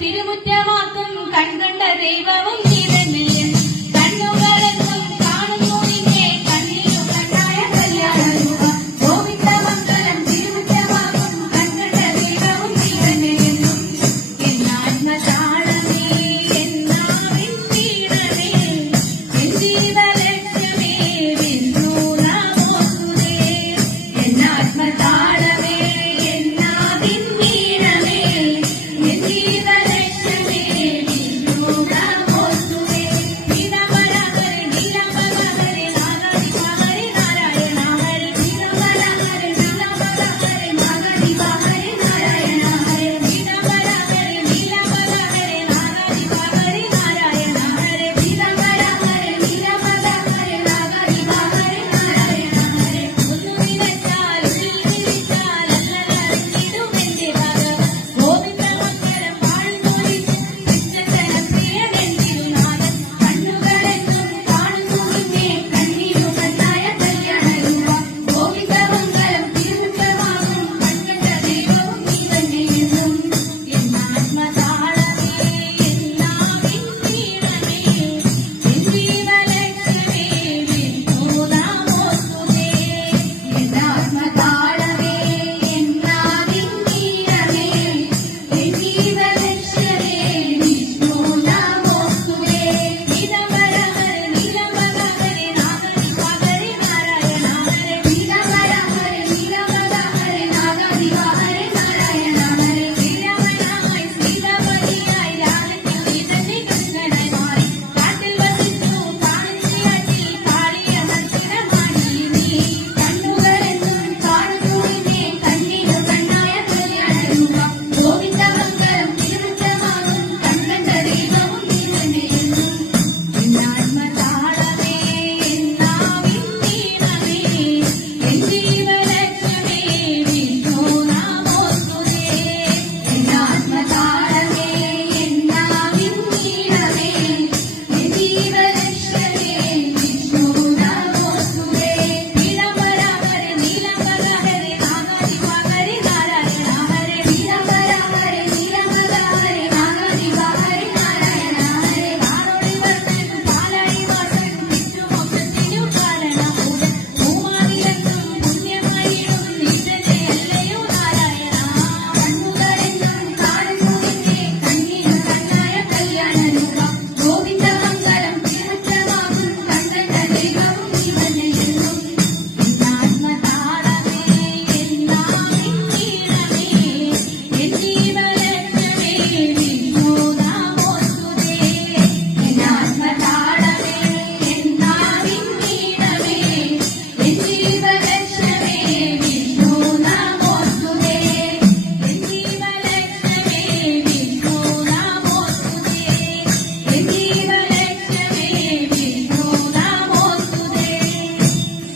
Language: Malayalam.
തിരുമുറ്റമാക്കും കൺകണ്ട ദൈവവും നീ തന്നെയും